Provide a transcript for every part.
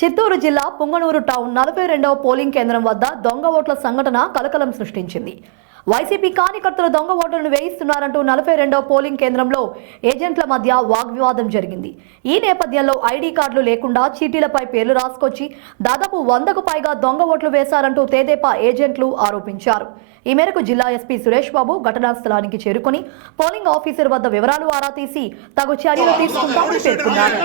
చిత్తూరు జిల్లా Punganur town 42వ polling కేంద్రం వద్ద దొంగ ఓట్ల సంఘటన కలకలం సృష్టించింది. వైసీపీ కార్యకర్తలు దొంగ ఓట్లను వేయిస్తున్నారంటూ 42వ పోలింగ్ కేంద్రంలో ఏజెంట్ల మధ్య వాగ్వివాదం జరిగింది. ఈ నేపథ్యంలో ఐడీ కార్డులు లేకుండా చీటీలపై పేర్లు రాసుకొచ్చి దాదాపు 100కు పైగా దొంగ ఓట్లు వేశారంటూ తెదేపా ఏజెంట్లు ఆరోపించారు. ఈ మేరకు జిల్లా ఎస్పీ సురేష్ బాబు ఘటనా స్థలానికి చేరుకుని పోలింగ్ ఆఫీసర్ వద్ద వివరాలు ఆరా తీసి తగు చర్యలు తీసుకుంటామని పేర్కొన్నారు.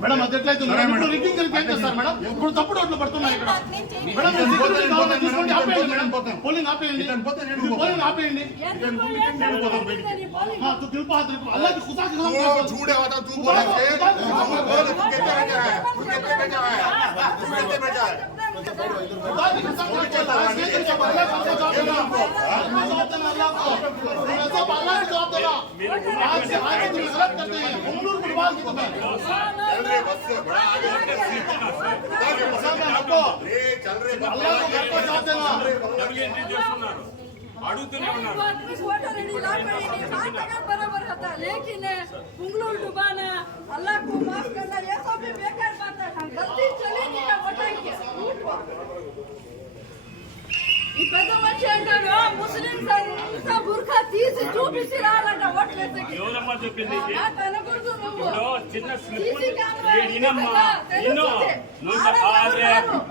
మేడం అది ఎట్లయితే రిగ్గింగ్ ఏం చేస్తారు మేడం? ఇప్పుడు తప్పుడు ఓట్లు పడుతున్నాయి ఇక్కడ. పోలింగ్ ఆపేయండి, పోలింగ్ ఆపేయండి. लेकिन पुंगलूर डुबाना अल्लाह को माफ करना ये सब भी बेकार बात है. गलती चलेगी ना वोटांगे ఈ పెద్ద మనిషి అంటాడు ముస్లింస్ అంతా బుర్ఖా తీసి చూపిసిరాలంట ఓట్ వేసేకి. ఎవరమ్మా చెప్పింది? అనకూడదు నువ్వు. చిన్న స్లిప్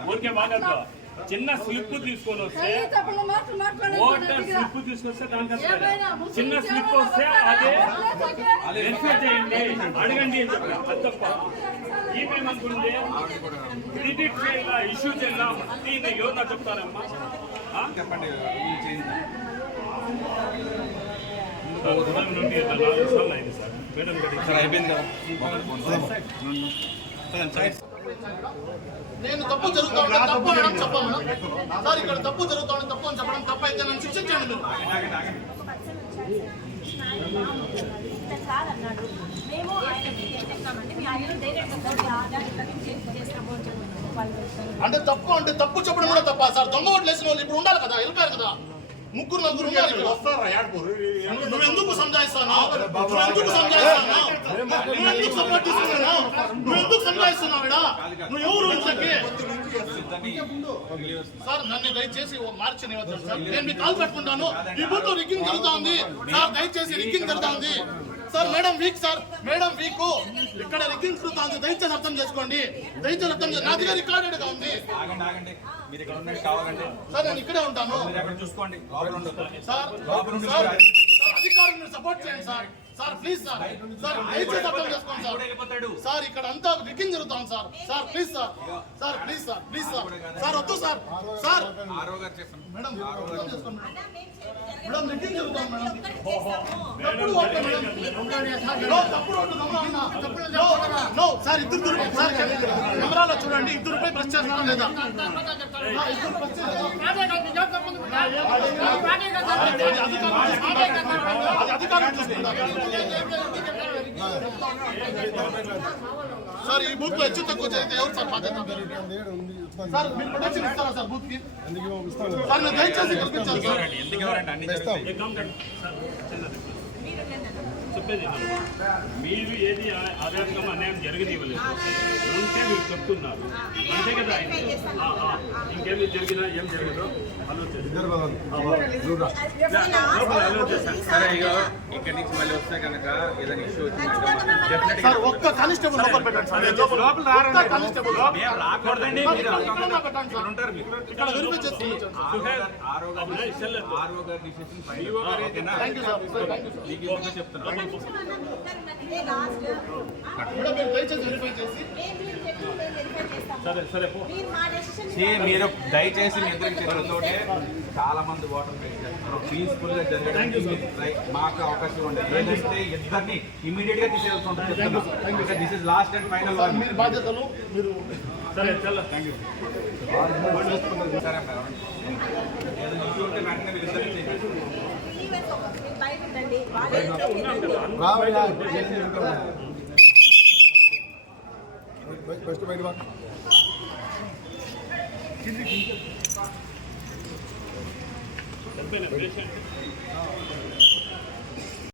ఊరికే బాగా చిన్న స్లిప్ తీసుకొని వస్తే ఓటర్ స్లిప్ తీసుకొస్తే దానికి చిన్న స్లిప్ వస్తే అదే వెరిఫై చేయండి, అడగండి అని చెప్పారు. అది తప్ప ఏమేమనుకుంటే క్రెడిట్ చేయాలా, ఇష్యూ చేయాలా, దీన్ని ఎవరన్నా చెప్తారమ్మా? చెప్పండి. నుండి 4 సార్లు అయింది సార్. మేడం సార్ అయిపోయింది కదా. నేను తప్పు జరుగుతా ఉంటే తప్పు అనడం చెప్పాను సార్. ఇక్కడ తప్పు జరుగుతా ఉంటే తప్పు అని చెప్పడం తప్పు అయితే నన్ను శిక్షించండి మీరు. అంటే తప్పు చెప్పడం కూడా తప్ప సార్. దొంగ ఓట్లు వేసిన వాళ్ళు ఇప్పుడు ఉండాలి కదా, వెళ్ళిపోయారు కదా. 3-4 ఉన్నారు. నువ్వు ఎందుకు సంజాయిస్తున్నావు? నువ్వు ఎందుకు సంజాయిస్తున్నావు? నువ్వు ఎవరు ఇంతకి? సార్ నన్ను దయచేసి మార్చనివ్వద్దు సార్. నేను మీ కాల్ పెట్టుకుంటాను. ఈ బూత్ రిగ్గింగ్ జరుగుతా ఉంది సార్. దయచేసి రిగ్గింగ్ జరుగుతా ఉంది sir. Madam week sir, madam week. ఇక్కడ రిగ్గింగ్ జరుగుతా ఉంది. దయచేసి అర్థం చేసుకోండి, దయచేసి అర్థం చేసుకోండి. నా దగ్గర రికార్డెడ్ గా ఉంది సార్. నేను ఇక్కడే ఉంటాను సార్. అధికారులు మీరు సపోర్ట్ చేయండి sir. Sir please sir, sir దయచేసి అర్థం చేసుకోండి సార్. సార్ ఇక్కడ అంతా రిగ్గింగ్ జరుగుతాం sir. Sir please sir, sir please sir, please sir. Sir వద్దు సార్. సార్ మేడం అర్థం చేసుకోండి మేడం. Rigging జరుగుతాం madam. తప్పుడు ఓట్లు మేడం. తప్పుడు ఓట్లు నో సార్. ఇద్దరు సార్ కెమెరాలో చూడండి. 2 రూపాయలు ప్రెస్ చేస్తున్నారా లేదా? అధికారులు చూస్తున్నారు సార్. ఈ బూత్ లో హెచ్చు తక్కువ జరిగితే ఎవరు సార్ బాధ్యత? సార్ మీరు ప్రొటెక్షన్ ఇస్తారా సార్ బూత్ కి? సార్ నేను దయచేసి కల్పించాలి సార్. చెప్పేది మీరు ఏది అవేగం అన్యాయం జరగనివ్వలేదు ఉంటే మీరు చెప్తున్నారు అంతే కదా. ఇంకేమి జరిగినా ఏం జరగదు సరే. ఇక్కడి నుంచి మళ్ళీ వస్తే కనుక ఏదైనా ఇష్యూ వచ్చిందంటే సార్ ఒక్క కానిస్టేబుల్ లోపల పెట్టండి సార్. కానిస్టేబుల్ రాకూడదండి. ఉంటారు ఇక్కడ వెరిఫై చేసుకుంటాం. చెప్తున్నారు మీరు దయచేసి మీ అందరికి చెప్పడంతోనే చాలా మంది ఓటర్ పీస్ఫుల్ గా జరగడానికి మాకు అవకాశం ఉండదు. ఏంటంటే ఇద్దరిని ఇమీడియట్ గా తీసేయాల్సి ఉంటుంది. This is last and final బాధ్యతలు మీరు. సరే చాలా థ్యాంక్ యూ. సరే మేడం. ఏదైనా ఇష్యూ ఉంటే వెంటనే మీరు ఇద్దరిని ఫస్ట్ బయట చనిపోయిన పేషెంట్